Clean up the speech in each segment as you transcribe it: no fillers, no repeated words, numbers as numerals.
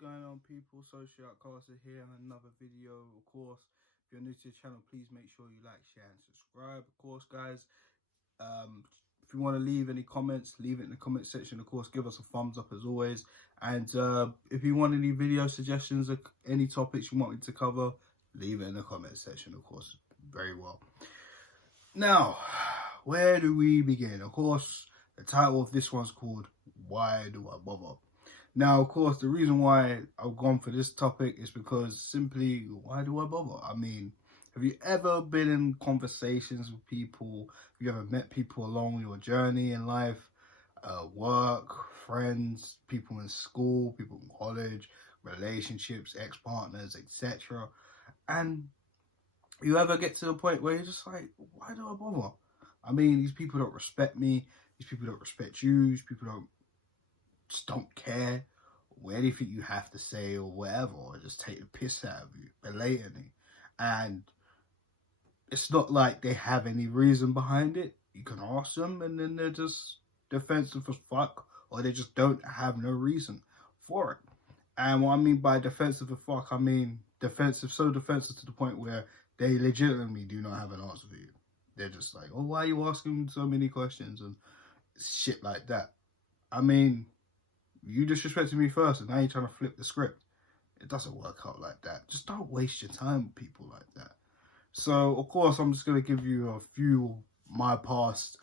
going on, people? OutKasted here in another video. Of course, if you're new to the channel, please make sure you like, share and subscribe. Of course, guys, if you want to leave any comments, leave it in the comment section. Of course, give us a thumbs up as always. And if you want any video suggestions or any topics you want me to cover, leave it in the comment section. Of course, very well. Now, where do we begin? Of course, the title of this one's called Why Do I Bother? Now, of course, the reason why I've gone for this topic is because simply, why do I bother? I mean, have you ever been in conversations with people? Have you ever met people along your journey in life? Work, friends, people in school, people in college, relationships, ex-partners, etc. And you ever get to the point where you're just like, why do I bother? I mean, these people don't respect me. These people don't respect you. These people just don't care or anything you have to say or whatever, or just take the piss out of you blatantly. And it's not like they have any reason behind it. You can ask them and then they're just defensive as fuck, or they just don't have no reason for it. And what I mean by defensive as fuck, I mean defensive, so defensive to the point where they legitimately do not have an answer for you. They're just like, oh, why are you asking so many questions and shit like that? I mean, you disrespected me first and now you're trying to flip the script. It doesn't work out like that. Just don't waste your time with people like that. So, of course, I'm just going to give you a few of my past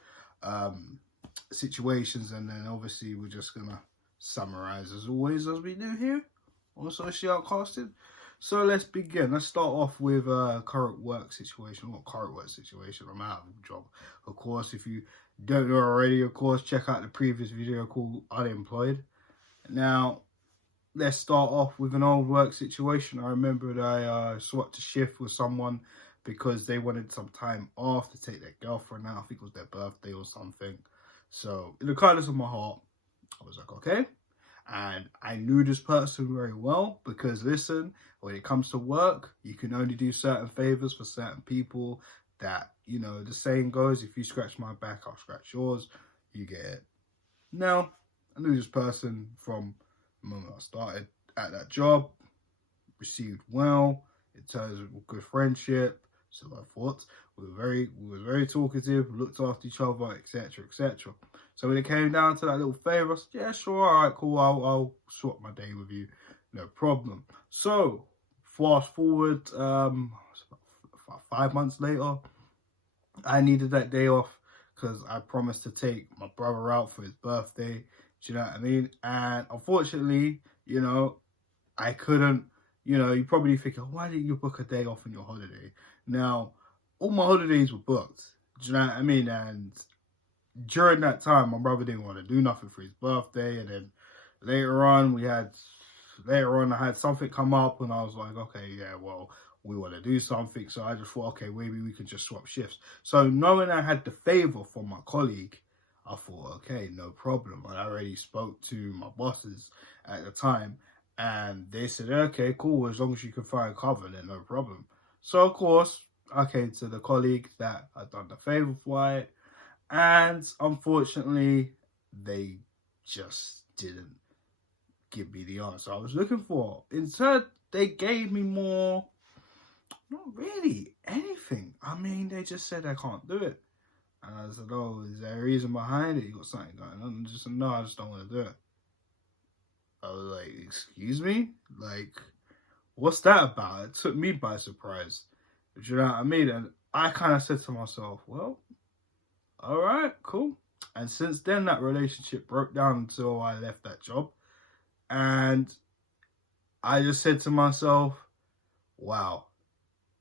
situations, and then obviously we're just going to summarize as always as we do here on OutKasted. So let's begin. Let's start off with current work situation. What current work situation? I'm out of a job. Of course, if you don't know already, of course, check out the previous video called Unemployed. Now, let's start off with an old work situation. I remember that I swapped a shift with someone because they wanted some time off to take their girlfriend out. I think it was their birthday or something. So, in the kindness of my heart, I was like, okay. And I knew this person very well because, listen, when it comes to work, you can only do certain favors for certain people. That, you know, the saying goes, if you scratch my back, I'll scratch yours. You get it. Now, I knew this person from the moment I started at that job, received well, in terms of good friendship. So I thought we were very talkative, looked after each other, etc., etc. So when it came down to that little favor, I said, yeah, sure, all right, cool, I'll swap my day with you, no problem. So fast forward, about 5 months later, I needed that day off because I promised to take my brother out for his birthday. Do you know what I mean? And unfortunately, you know, I couldn't. You know, you probably think, oh, why didn't you book a day off on your holiday? Now, all my holidays were booked. Do you know what I mean? And during that time, my brother didn't want to do nothing for his birthday. And then later on, I had something come up and I was like, okay, yeah, well, we want to do something. So I just thought, okay, maybe we could just swap shifts. So knowing I had the favor from my colleague, I thought, okay, no problem. I already spoke to my bosses at the time. And they said, okay, cool, as long as you can find cover, then no problem. So, of course, I came to the colleague that I'd done the favor for it. And unfortunately, they just didn't give me the answer I was looking for. Instead, they gave me more, not really anything. I mean, they just said I can't do it. And I said, oh, is there a reason behind it? You got something going on? And just said, no, I just don't want to do it. I was like, excuse me? Like, what's that about? It took me by surprise. Do you know what I mean? And I kind of said to myself, well, all right, cool. And since then, that relationship broke down until I left that job. And I just said to myself, wow,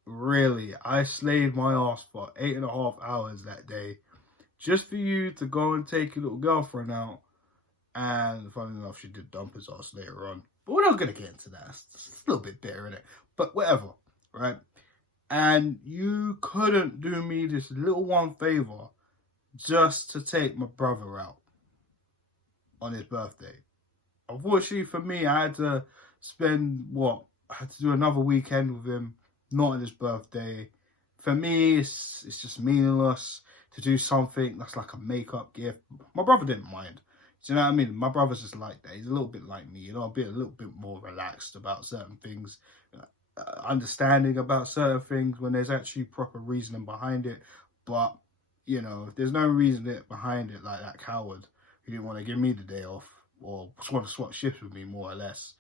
really? I slaved my ass for 8.5 hours that day just for you to go and take your little girlfriend out. And funny enough, she did dump his ass later on. But we're not going to get into that. It's a little bit bitter, isn't it? But whatever, right? And you couldn't do me this little one favor just to take my brother out on his birthday. Unfortunately for me, I had to spend, I had to do another weekend with him, not on his birthday. For me, it's just meaningless to do something that's like a makeup gift. My brother didn't mind. Do you know what I mean? My brother's just like that. He's a little bit like me, you know, a little bit more relaxed about certain things, understanding about certain things when there's actually proper reasoning behind it. But, you know, if there's no reason behind it, like that coward who didn't want to give me the day off or just want to swap shifts with me more or less,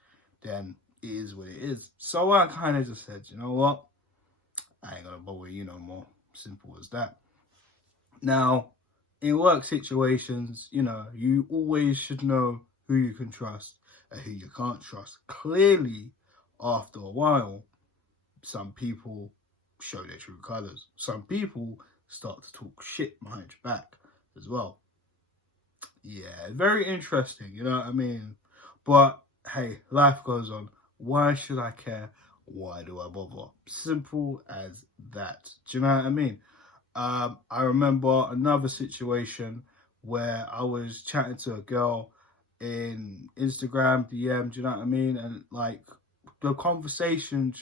then it is what it is. So I kind of just said, you know what? I ain't gonna bother you no more. Simple as that. Now, in work situations, you know, you always should know who you can trust and who you can't trust. Clearly, after a while, some people show their true colours. Some people start to talk shit behind your back as well. Yeah, very interesting, you know what I mean? But hey, life goes on. Why should I care? Why do I bother? Simple as that. Do you know what I mean? I remember another situation where I was chatting to a girl in Instagram DM, do you know what I mean? And like the conversation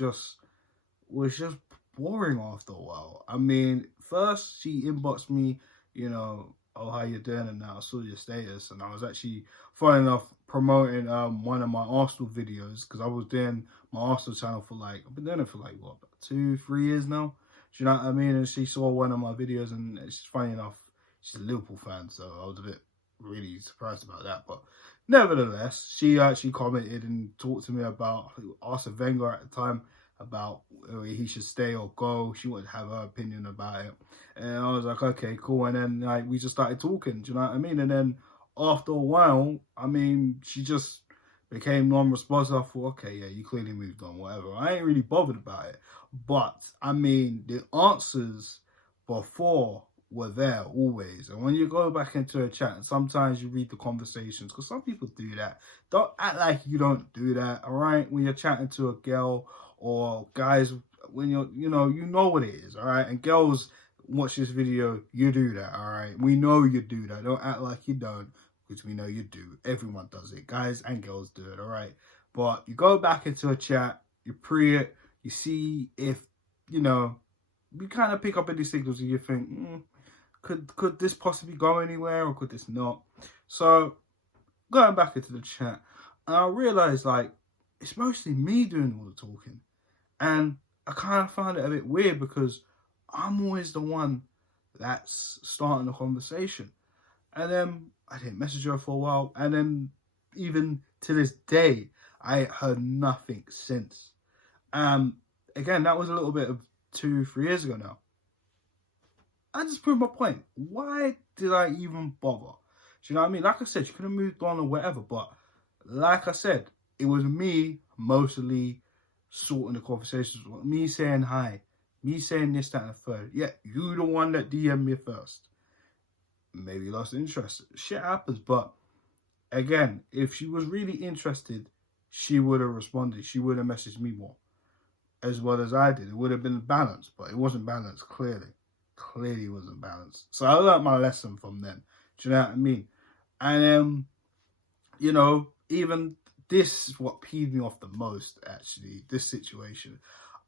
was just boring after a while. I mean, first she inboxed me, you know, oh, how you doing? And now I saw your status, and I was actually, funny enough, promoting one of my Arsenal videos, because I was doing my Arsenal channel for like, I've been doing it for like, what, about 2-3 years now? Do you know what I mean? And she saw one of my videos, and it's funny enough, she's a Liverpool fan, so I was a bit really surprised about that. But nevertheless, she actually commented and talked to me about Arsene Wenger at the time, about whether he should stay or go. She wanted to have her opinion about it, and I was like, okay, cool. And then like we just started talking. Do you know what I mean? And then after a while, I mean, she just became non-responsive. I thought, okay, yeah, you clearly moved on, whatever. I ain't really bothered about it. But I mean, the answers before were there always. And when you go back into a chat, and sometimes you read the conversations, because some people do that. Don't act like you don't do that, all right? When you're chatting to a girl or guys, when you know what it is, all right? And girls watch this video, you do that, all right? We know you do that. Don't act like you don't, because we know you do. Everyone does it. Guys and girls do it, all right? But you go back into a chat, you pre it, you see if, you know, you kind of pick up any signals and you think, could this possibly go anywhere, or could this not? So going back into the chat, and I realized like it's mostly me doing all the talking, and I kind of found it a bit weird because I'm always the one that's starting the conversation. And then I didn't message her for a while, and then even to this day I ain't heard nothing since. Again, that was a little bit of 2-3 years ago now. I just proved my point. Why did I even bother? Do you know what I mean? Like I said, you could have moved on or whatever, but like I said, it was me mostly sorting the conversations, me saying hi, me saying this, that, and the third. Yeah, you the one that DM'd me first. Maybe lost interest. Shit happens, but again, if she was really interested, she would have responded. She would have messaged me more, as well as I did. It would have been balanced, but it wasn't balanced, clearly. Clearly wasn't balanced. So I learned my lesson from then. Do you know what I mean? And you know, even this is what peeved me off the most, actually, this situation.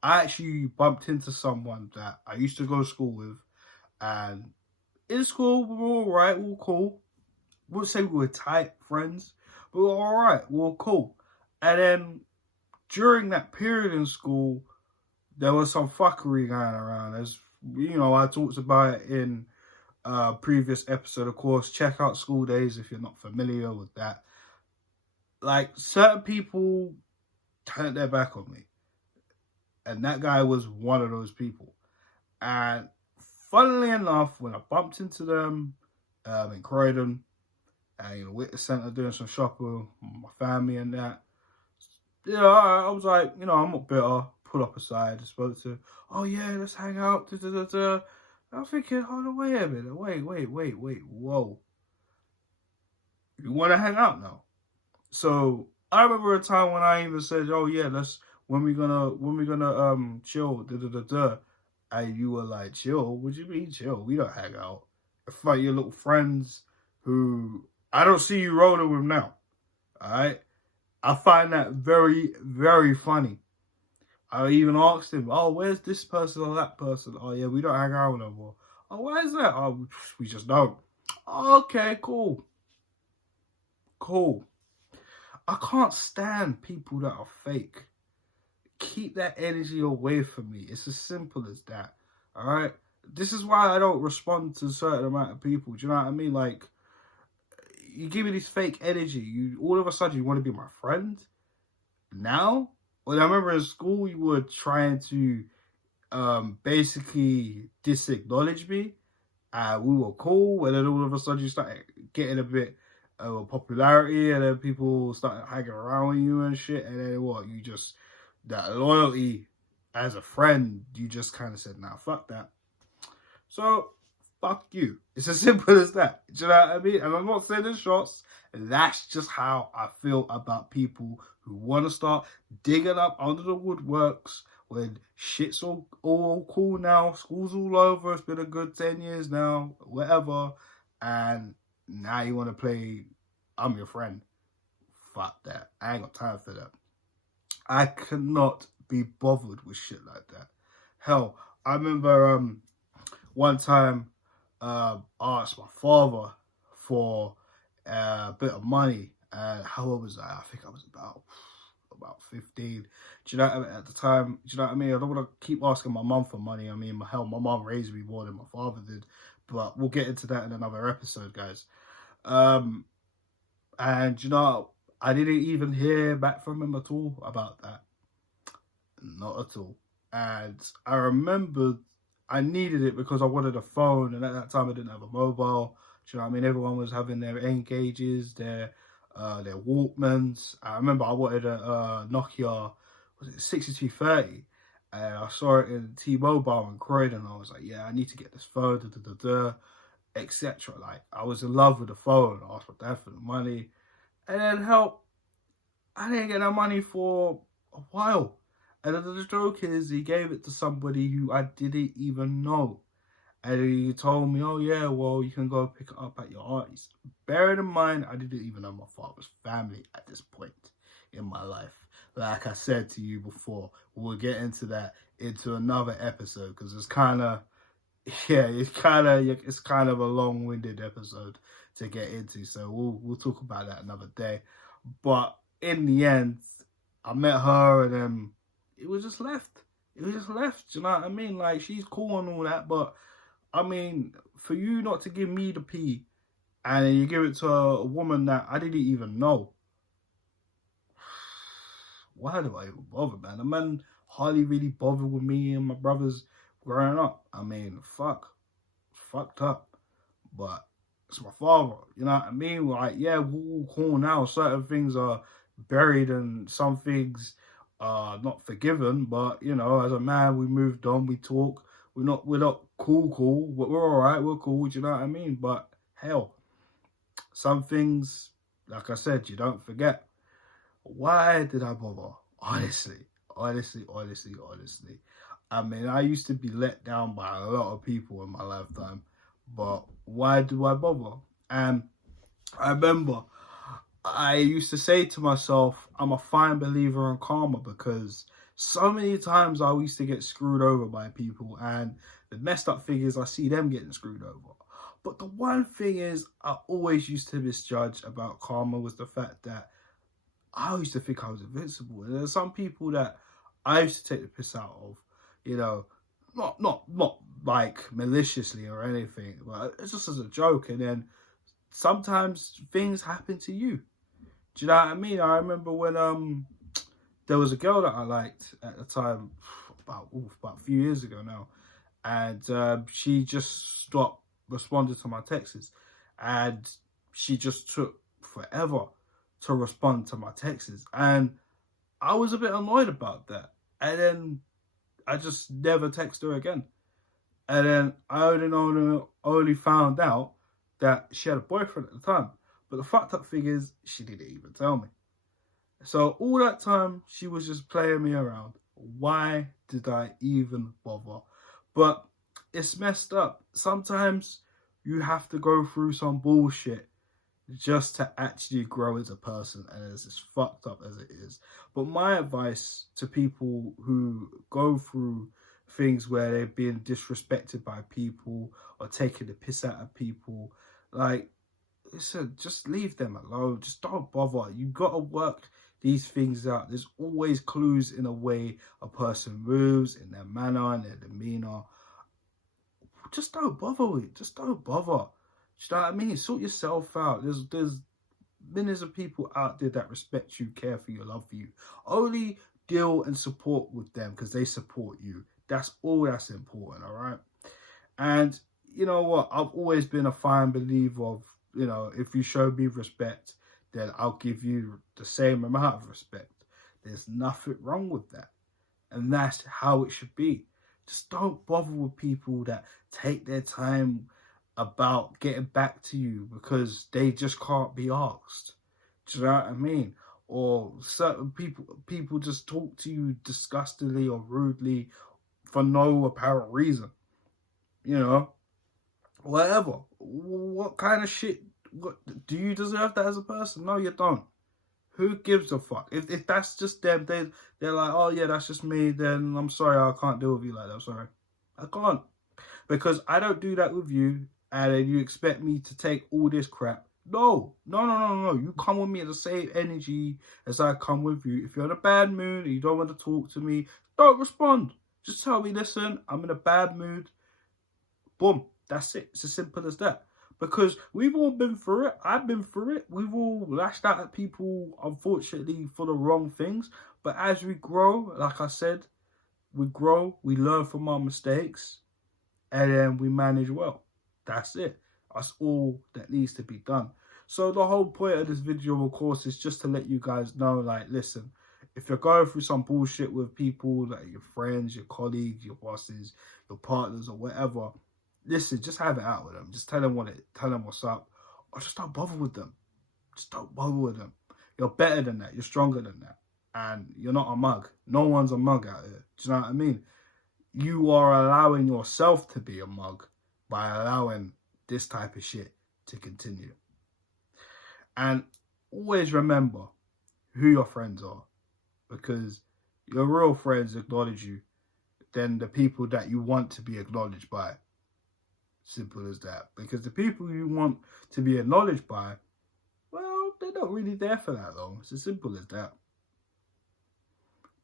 I actually bumped into someone that I used to go to school with, and in school we were alright, we were cool. I wouldn't say we were tight friends, but we were alright, we were cool. And then during that period in school, there was some fuckery going around. As you know, I talked about it in a previous episode, of course. Check out School Days if you're not familiar with that. Like, certain people turned their back on me, and that guy was one of those people. And funnily enough, when I bumped into them in Croydon, and you know, with the centre doing some shopping with my family and that, you know, I was like, you know, I'm not bitter. Pull up aside and spoke to, oh yeah, let's hang out. Da, da, da, da. I'm thinking, hold on, wait a minute, wait, whoa. You want to hang out now? So I remember a time when I even said, oh yeah, when we gonna chill, da da da da. And you were like, chill? What do you mean chill? We don't hang out. It's like your little friends who I don't see you rolling with now. Alright? I find that very, very funny. I even asked him, oh, where's this person or that person? Oh, yeah, we don't hang out no more. Oh, why is that? Oh, we just don't. Okay, cool. Cool. I can't stand people that are fake. Keep that energy away from me. It's as simple as that. All right. This is why I don't respond to a certain amount of people. Do you know what I mean? Like, you give me this fake energy. You all of a sudden you want to be my friend now. When I remember in school, you were trying to basically disacknowledge me. We were cool, and then all of a sudden you started getting a bit of popularity, and then people started hanging around with you and shit. And then what? You just that loyalty as a friend, you just kind of said, "Nah, fuck that." So fuck you. It's as simple as that. Do you know what I mean? And I'm not sending shots. That's just how I feel about people who want to start digging up under the woodworks when shit's all cool now. School's all over. It's been a good 10 years now, whatever. And now you want to play, I'm your friend. Fuck that. I ain't got time for that. I cannot be bothered with shit like that. Hell, I remember one time I asked my father for a bit of money. How old was I? I think I was about 15. Do you know what I mean? At the time? Do you know what I mean? I don't want to keep asking my mum for money. I mean, my mum raised me more than my father did. But we'll get into that in another episode, guys. And you know, I didn't even hear back from him at all about that. Not at all. And I remembered I needed it because I wanted a phone, and at that time I didn't have a mobile. Do you know what I mean? Everyone was having their N-Gauges, their Walkmans. I remember I wanted a Nokia, was it 6230? And I saw it in T-Mobile in Croydon, and I was like, yeah, I need to get this phone, etc. Like, I was in love with the phone. I asked my dad for the money, and then help. I didn't get that money for a while. And then the joke is, he gave it to somebody who I didn't even know. And he told me, oh yeah, well, you can go pick it up at your auntie's. Bearing in mind, I didn't even know my father's family at this point in my life. Like I said to you before, we'll get into that into another episode, because it's kind of, yeah, it's kind of a long-winded episode to get into. So we'll talk about that another day. But in the end, I met her, and then it was just left. It was just left. You know what I mean? Like, she's cool and all that, but I mean, for you not to give me the P, and then you give it to a woman that I didn't even know. Why do I even bother, man? The man hardly really bothered with me and my brothers growing up. I mean, fucked up. But it's my father, you know what I mean? Like, yeah, we're all cool now. Certain things are buried and some things are not forgiven. But, you know, as a man, we moved on, we talk. We're not cool, but we're all right. We're cool, do you know what I mean? But hell, some things, like I said, you don't forget. Why did I bother? Honestly. I mean, I used to be let down by a lot of people in my lifetime, but why do I bother? And I remember I used to say to myself, I'm a fine believer in karma, because so many times I used to get screwed over by people, and the messed up thing is I see them getting screwed over. But the one thing is, I always used to misjudge about karma was the fact that I used to think I was invincible. And there's some people that I used to take the piss out of, you know, not like maliciously or anything, but it's just as a joke. And then sometimes things happen to you. Do you know what I mean? I remember when there was a girl that I liked at the time, about a few years ago now, and she just stopped responding to my texts, and she just took forever to respond to my texts, and I was a bit annoyed about that. And then I just never text her again. And then I only found out that she had a boyfriend at the time. But the fucked up thing is, she didn't even tell me. So all that time, she was just playing me around. Why did I even bother? But it's messed up. Sometimes you have to go through some bullshit just to actually grow as a person, and it's as fucked up as it is. But my advice to people who go through things where they're being disrespected by people or taking the piss out of people, like, listen, just leave them alone. Just don't bother. You got to work these things out. There's always clues in the way a person moves, in their manner, in their demeanor. Just don't bother with it. Just don't bother. You know what I mean? Sort yourself out. There's millions of people out there that respect you, care for you, love for you. Only deal and support with them because they support you. That's all that's important, all right? And you know what? I've always been a fine believer of, you know, if you show me respect, then I'll give you the same amount of respect. There's nothing wrong with that. And that's how it should be. Just don't bother with people that take their time about getting back to you because they just can't be asked. Do you know what I mean? Or certain people just talk to you disgustingly or rudely for no apparent reason. You know, whatever. What kind of shit? What do you deserve that as a person? No, you don't. Who gives a fuck? If that's just them, they're like, oh yeah, that's just me. Then I'm sorry, I can't deal with you like that. I'm sorry, I can't, because I don't do that with you, and then you expect me to take all this crap. No. You come with me at the same energy as I come with you. If you're in a bad mood and you don't want to talk to me, don't respond. Just tell me, listen, I'm in a bad mood. Boom. That's it. It's as simple as that. Because we've all been through it. I've been through it. We've all lashed out at people, unfortunately, for the wrong things. But as we grow, like I said, we grow, we learn from our mistakes, and then we manage well. That's it. That's all that needs to be done. So the whole point of this video, of course, is just to let you guys know, like, listen, if you're going through some bullshit with people, like your friends, your colleagues, your bosses, your partners, or whatever, listen, just have it out with them. Just tell them what's up, or just don't bother with them. Just don't bother with them. You're better than that. You're stronger than that, and you're not a mug. No one's a mug out here. Do you know what I mean? You are allowing yourself to be a mug by allowing this type of shit to continue. And always remember who your friends are, because your real friends acknowledge you than the people that you want to be acknowledged by. Simple as that. Because the people you want to be acknowledged by, well, they're not really there for that long. It's as simple as that.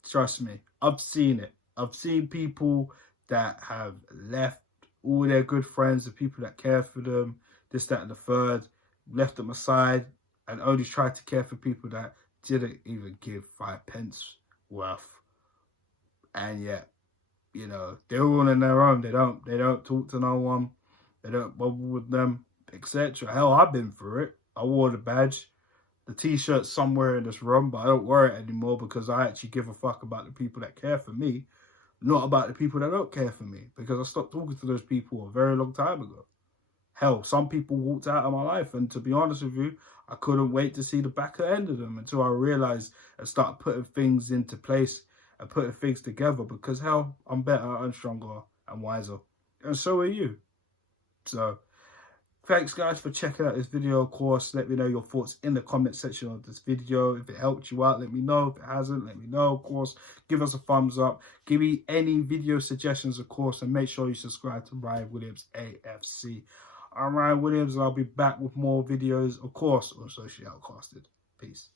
Trust me, I've seen it. I've seen people that have left all their good friends, the people that care for them, this, that, and the third, left them aside and only tried to care for people that didn't even give 5 pence worth. And yet, you know, they're all on their own. They don't talk to no one. They don't bother with them, etc. Hell, I've been through it. I wore the badge. The t-shirt's somewhere in this room, but I don't wear it anymore because I actually give a fuck about the people that care for me, not about the people that don't care for me, because I stopped talking to those people a very long time ago. Hell, some people walked out of my life, and to be honest with you, I couldn't wait to see the back end of them until I realized and start putting things into place and putting things together, because hell, I'm better and stronger and wiser, and so are you. So thanks guys for checking out this video. Of course, let me know your thoughts in the comment section of this video. If it helped you out, let me know. If it hasn't, let me know. Of course, give us a thumbs up. Give me any video suggestions, of course, and make sure you subscribe to Ryan Williams AFC. I'm Ryan Williams, and I'll be back with more videos, of course, on Socially OutKasted. Peace.